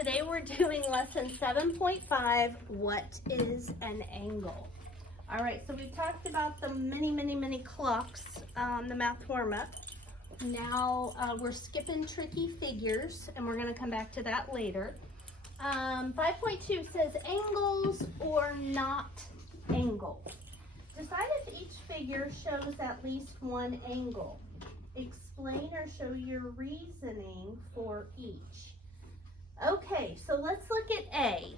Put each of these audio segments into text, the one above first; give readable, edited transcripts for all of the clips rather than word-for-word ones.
today we're doing lesson 7.5, what is an angle? All right, so we've talked about the many clocks, the math warm-up. Now we're skipping tricky figures, and we're gonna come back to that later. 5.2 says angles or not angles. Decide if each figure shows at least one angle. Explain or show your reasoning for each. Okay, so let's look at A.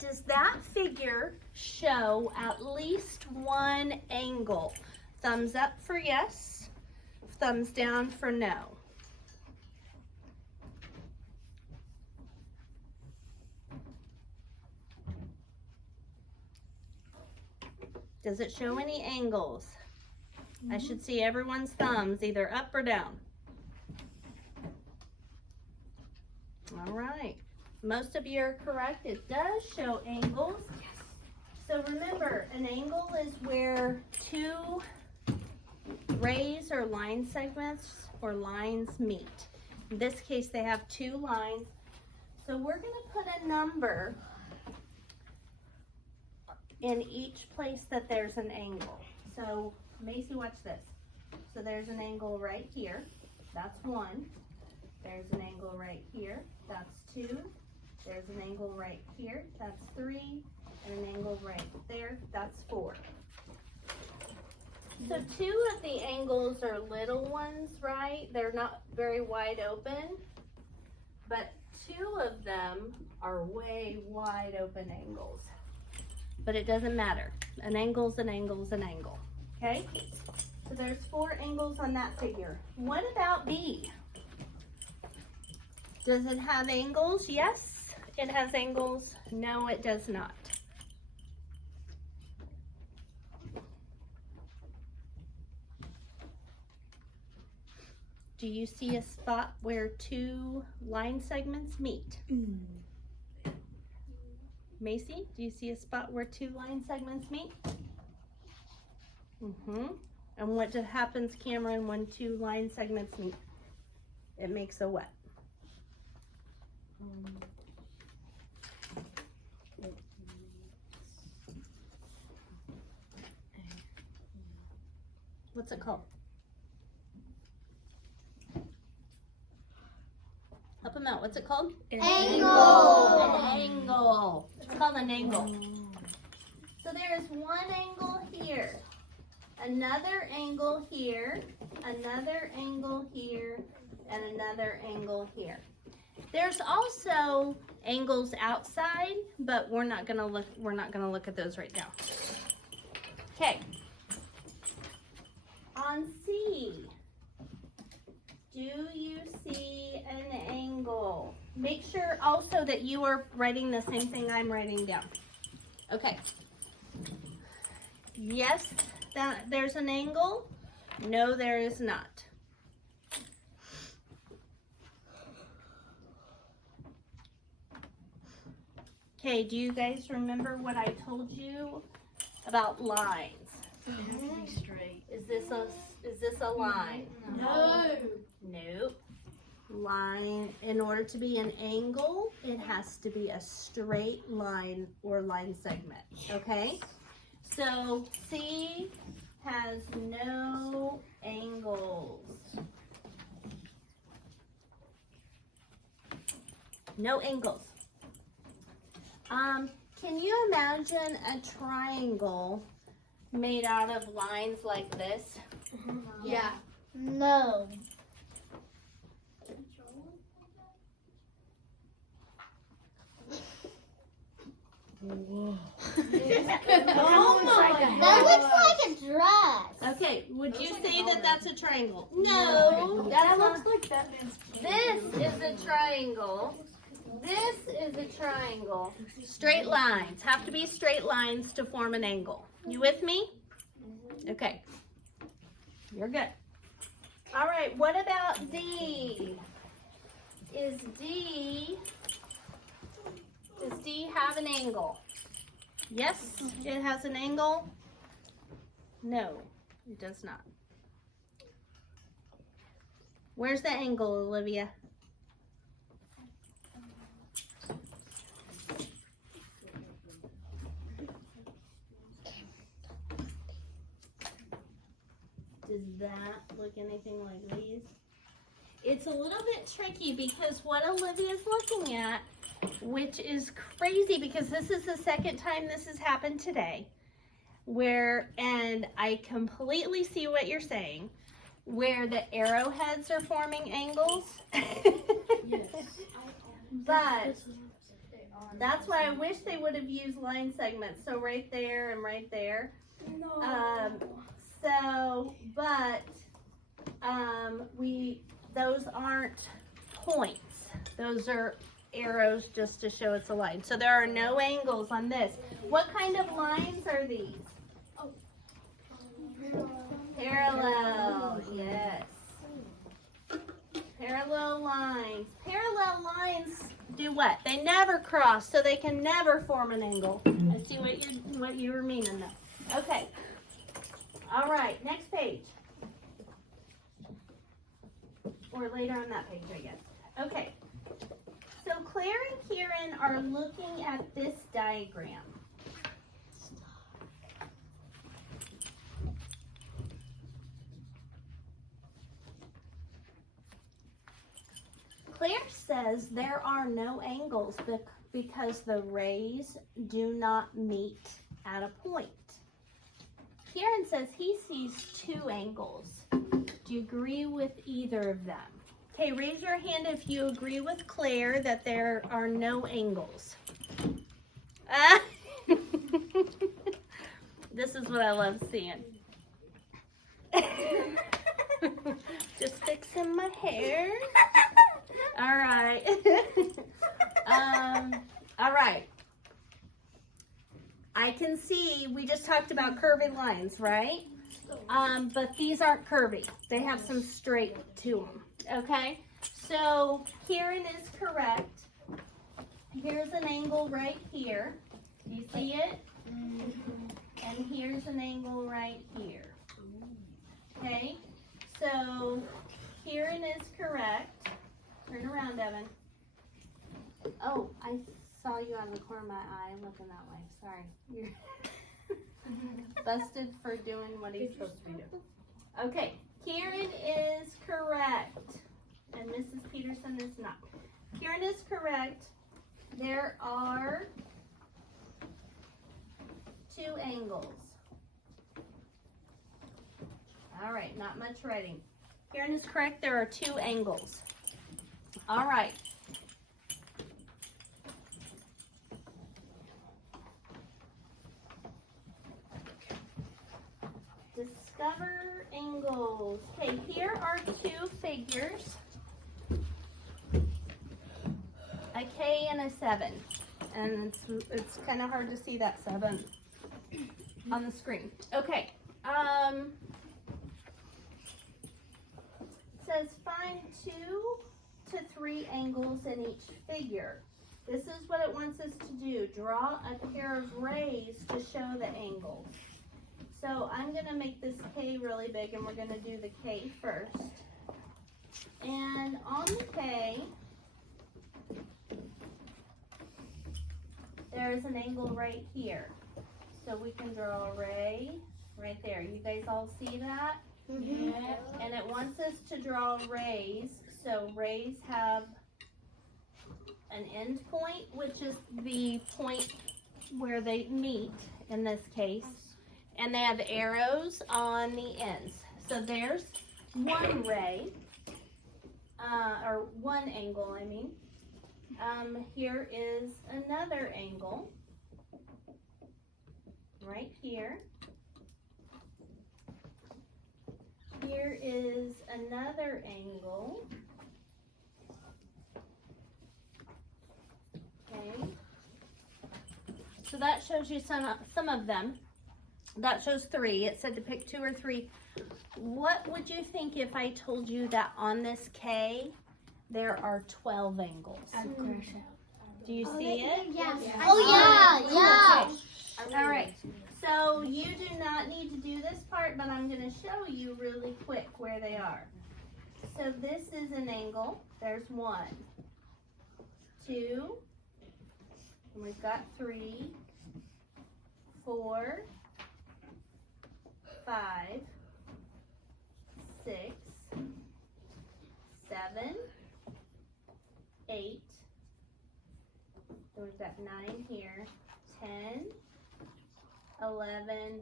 Does that figure show at least one angle? Thumbs up for yes, thumbs down for no. Does it show any angles? I should see everyone's thumbs either up or down. All right, most of you are correct. It does show angles. So remember, an angle is where two rays or line segments or lines meet. In this case, they have two lines. So we're going to put a number in each place that there's an angle. So Macy, watch this. So there's an angle right here. That's 1. There's an angle right here. That's 2. There's an angle right here. That's 3. And an angle right there. That's 4. So 2 of the angles are little ones, right? They're not very wide open. But 2 of them are way wide open angles. But it doesn't matter. An angle's an angle's an angle. Okay? So there's 4 angles on that figure. What about B? Does it have angles? Yes, it has angles. No, it does not. Do you see a spot where 2 line segments meet? Macy, do you see a spot where 2 line segments meet? And what happens, Cameron, when 2 line segments meet? It makes a what? What's it called? Help them out. What's it called? Angle. An angle. It's called an angle. So there's one angle here, another angle here, another angle here, and another angle here. There's also angles outside, but we're not gonna look at those right now. Okay. On C, do you see an angle? Make sure also that you are writing the same thing I'm writing down. Okay. Yes, there's an angle. No, there is not. Okay, do you guys remember what I told you about lines? Straight. Is this a line? No. Nope. Line, in order to be an angle, it has to be a straight line or line segment, okay? So C has no angles. No angles. Can you imagine a triangle made out of lines like this? Yeah. No. Whoa. That looks like a dress. Okay, would you say that that's a triangle? No, that looks like Batman's. This is a triangle. This is a triangle. Straight lines. Have to be straight lines to form an angle. You with me? Okay. You're good. All right, what about D? Does D have an angle? Yes, it has an angle. No, it does not. Where's the angle, Olivia? Does that look anything like these? It's a little bit tricky because what Olivia's looking at, which is crazy because this is the second time this has happened today, and I completely see what you're saying, where the arrowheads are forming angles. Yes. But that's why I wish they would have used line segments. So right there and right there. No. Those aren't points. Those are arrows just to show it's a line. So there are no angles on this. What kind of lines are these? Parallel, yes. Parallel lines. Parallel lines do what? They never cross, so they can never form an angle. I see what you were meaning though. Okay. All right, next page. Or later on that page, I guess. Okay. So Claire and Kieran are looking at this diagram. Claire says there are no angles because the rays do not meet at a point. Kieran says he sees 2 angles. Do you agree with either of them? Okay, raise your hand if you agree with Claire that there are no angles. This is what I love seeing. Just fixing my hair. All right. All right. I can see we just talked about curvy lines, right? But these aren't curvy. They have some straight to them. Okay? So Kieran is correct. Here's an angle right here. You see it? And here's an angle right here. Okay? So Kieran is correct. Turn around, Evan. Oh, I saw you out of the corner of my eye. I'm looking that way. Sorry. You're busted for doing what he's supposed to be doing. Okay, Kieran is correct. And Mrs. Peterson is not. Kieran is correct. There are 2 angles. All right, not much writing. Kieran is correct. There are 2 angles. All right. Discover angles. Okay, here are 2 figures. A K and a 7. And it's kind of hard to see that 7 on the screen. Okay. It says find 2 to 3 angles in each figure. This is what it wants us to do. Draw a pair of rays to show the angles. So I'm going to make this K really big, and we're going to do the K first. And on the K, there's an angle right here. So we can draw a ray right there. You guys all see that? Mm-hmm. Yeah. And it wants us to draw rays. So rays have an end point, which is the point where they meet in this case. And they have arrows on the ends. So there's one ray, or one angle, I mean. Here is another angle, right here. Here is another angle. Okay. So that shows you some of them. That shows 3. It said to pick 2 or 3. What would you think if I told you that on this K, there are 12 angles? Do you see it? Yes. Yeah. Oh, yeah, yeah. All right. So you do not need to do this part, but I'm going to show you really quick where they are. So this is an angle. There's 1, 2, and we've got 3, 4, 5, 6, 7, 8. So we've got 9 here. 10, 11,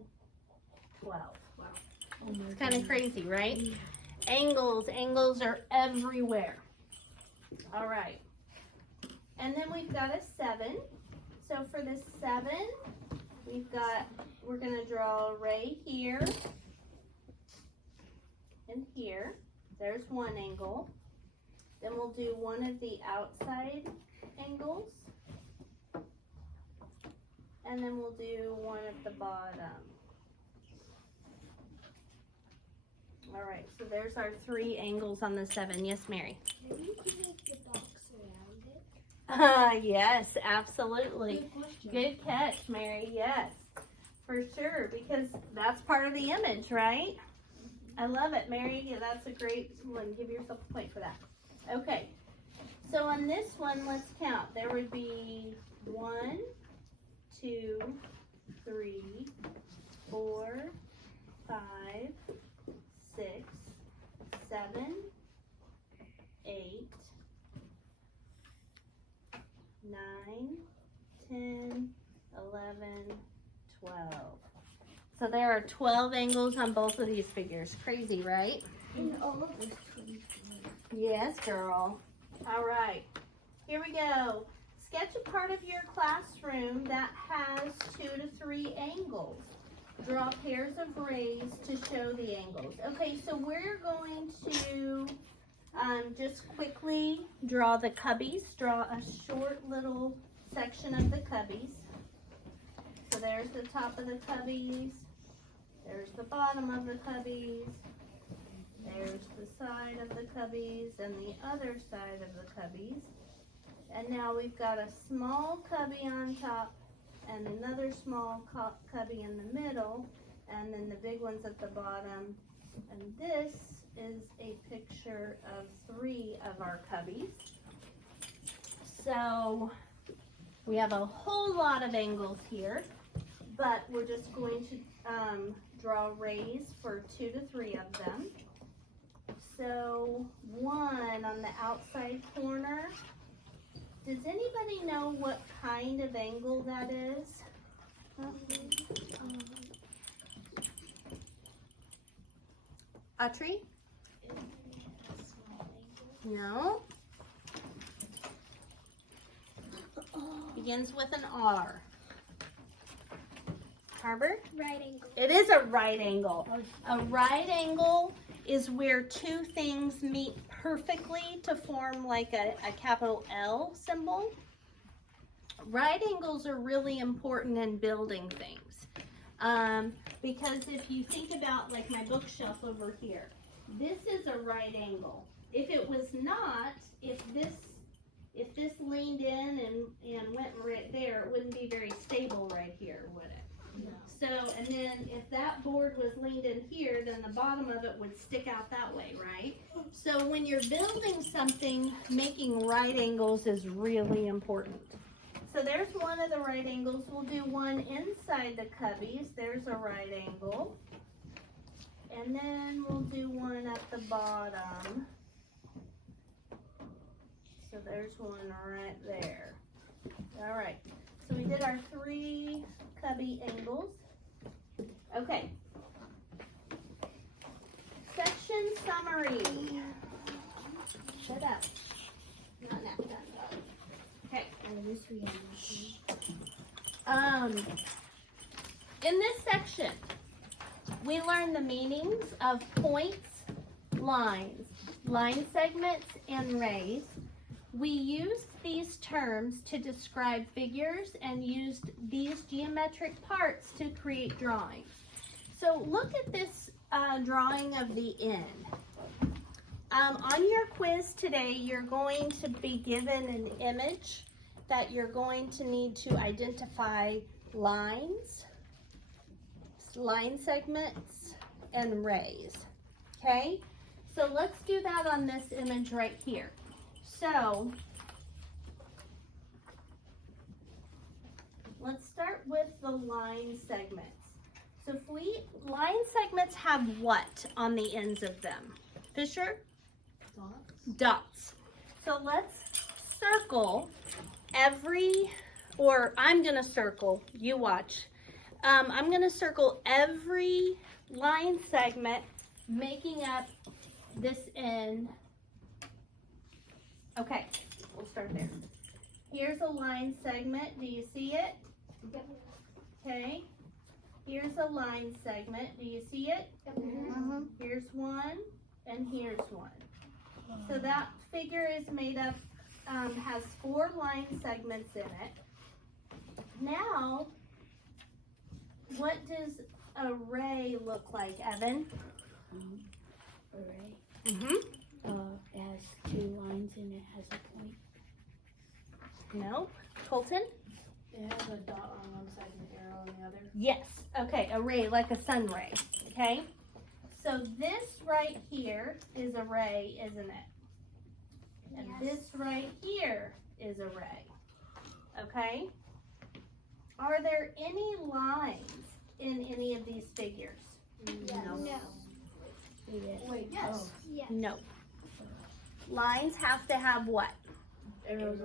12. Wow. It's kind of crazy, right? Angles are everywhere. All right. And then we've got a 7. So for the 7, we're going to draw a ray here and here. There's one angle. Then we'll do one of the outside angles. And then we'll do one at the bottom. All right, so there's our 3 angles on the 7. Yes, Mary? Maybe you could make the box around it. Yes, absolutely. Good question. Good catch, Mary. Yes, for sure, because that's part of the image, right? I love it, Mary. Yeah, that's a great one. Give yourself a point for that. Okay, so on this one, let's count. There would be 1, 2, 3, 4, 5, 6, 7, 8, 9, 10, 11, 12. So there are 12 angles on both of these figures. Crazy, right? And all of this 24. Yes, girl. All right, here we go. Sketch a part of your classroom that has 2 to 3 angles. Draw pairs of rays to show the angles. Okay, so we're going to just quickly draw the cubbies. Draw a short little section of the cubbies. So there's the top of the cubbies. There's the bottom of the cubbies. There's the side of the cubbies and the other side of the cubbies. And now we've got a small cubby on top and another small cubby in the middle, and then the big ones at the bottom. And this is a picture of 3 of our cubbies. So we have a whole lot of angles here, but we're just going to draw rays for 2 to 3 of them. So 1 on the outside corner. Does anybody know what kind of angle that is? Audrey? No. Begins with an R. Harbor? Right angle. It is a right angle. A right angle is where 2 things meet perfectly to form like a capital L symbol. Right angles are really important in building things. Because if you think about like my bookshelf over here, this is a right angle. If it was not, if this leaned in and went right there, it wouldn't be very stable right here, would it? No. So, and then if that board was leaned in here, then the bottom of it would stick out that way, right? So when you're building something, making right angles is really important. So there's one of the right angles. We'll do one inside the cubbies. There's a right angle. And then we'll do one at the bottom. So there's one right there. All right. So we did our 3 cubby angles. Okay. Section summary. Shut up. Not nap time. Okay. In this section, we learn the meanings of points, lines, line segments, and rays. We used these terms to describe figures and used these geometric parts to create drawings. So look at this drawing of the N. On your quiz today, you're going to be given an image that you're going to need to identify lines, line segments, and rays. Okay? So let's do that on this image right here. So, let's start with the line segments. So if line segments have what on the ends of them? Fisher? Dots. So let's circle I'm going to circle, you watch. I'm going to circle every line segment making up this end. Okay, we'll start there. Here's a line segment. Do you see it? Okay. Here's a line segment. Do you see it? Here's one, and here's one. So that figure is made up, has 4 line segments in it. Now, what does a ray look like, Evan? Array. Mm-hmm. It has 2 lines and it has a point. No. Colton? It has a dot on one side and an arrow on the other. Yes. Okay, a ray, like a sun ray. Okay? So this right here is a ray, isn't it? And this right here is a ray. Okay? Are there any lines in any of these figures? No. Yes. Wait, yes. Yes. No. Lines have to have what? Arrows.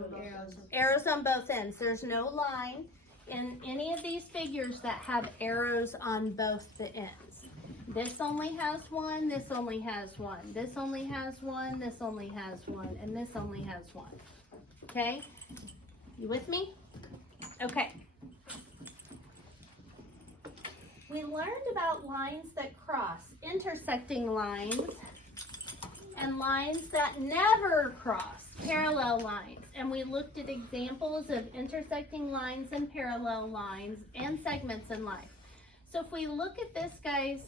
Arrows on both ends. There's no line in any of these figures that have arrows on both the ends. This only has one, this only has one, this only has one, this only has one, and this only has one. Okay? You with me? Okay. We learned about lines that cross, intersecting lines, and lines that never cross, parallel lines. And we looked at examples of intersecting lines and parallel lines and segments in life. So if we look at this, guys,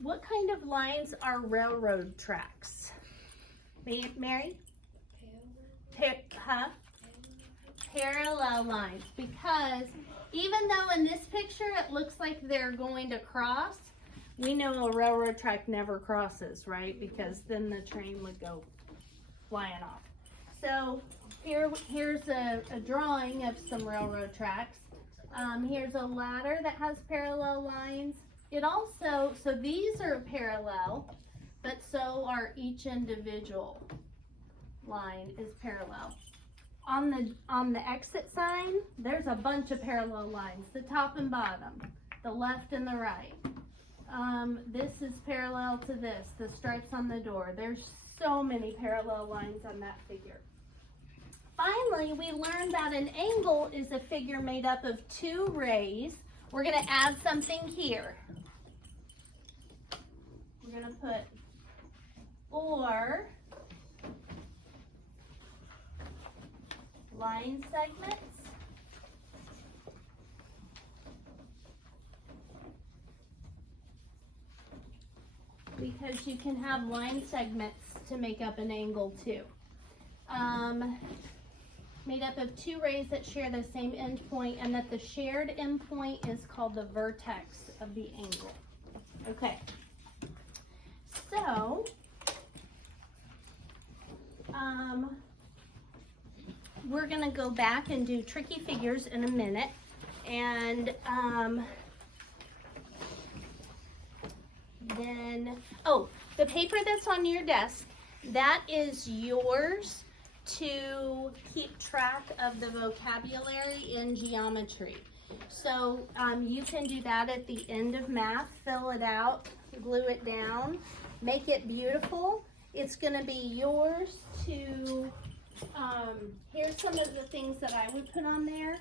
what kind of lines are railroad tracks? Mary? Parallel lines, because even though in this picture it looks like they're going to cross, we know a railroad track never crosses, right? Because then the train would go flying off. So here's a drawing of some railroad tracks. Here's a ladder that has parallel lines. It also, so these are parallel, but so are each individual line is parallel. On the exit sign, there's a bunch of parallel lines, the top and bottom, the left and the right. This is parallel to this, the stripes on the door. There's so many parallel lines on that figure. Finally, we learned that an angle is a figure made up of 2 rays. We're going to add something here. We're going to put 4 line segments. Because you can have line segments to make up an angle too. Made up of 2 rays that share the same endpoint, and that the shared endpoint is called the vertex of the angle. Okay. So, we're going to go back and do tricky figures in a minute. And then, the paper that's on your desk, that is yours to keep track of the vocabulary in geometry. So you can do that at the end of math, fill it out, glue it down, make it beautiful. It's going to be yours to, here's some of the things that I would put on there.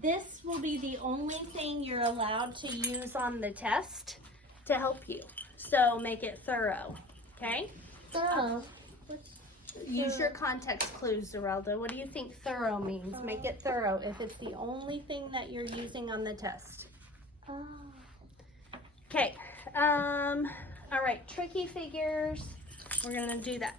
This will be the only thing you're allowed to use on the test to help you. So make it thorough, okay? Thorough. Use your context clues, Zerelda. What do you think thorough means? Make it thorough if it's the only thing that you're using on the test. Okay. All right, tricky figures. We're going to do that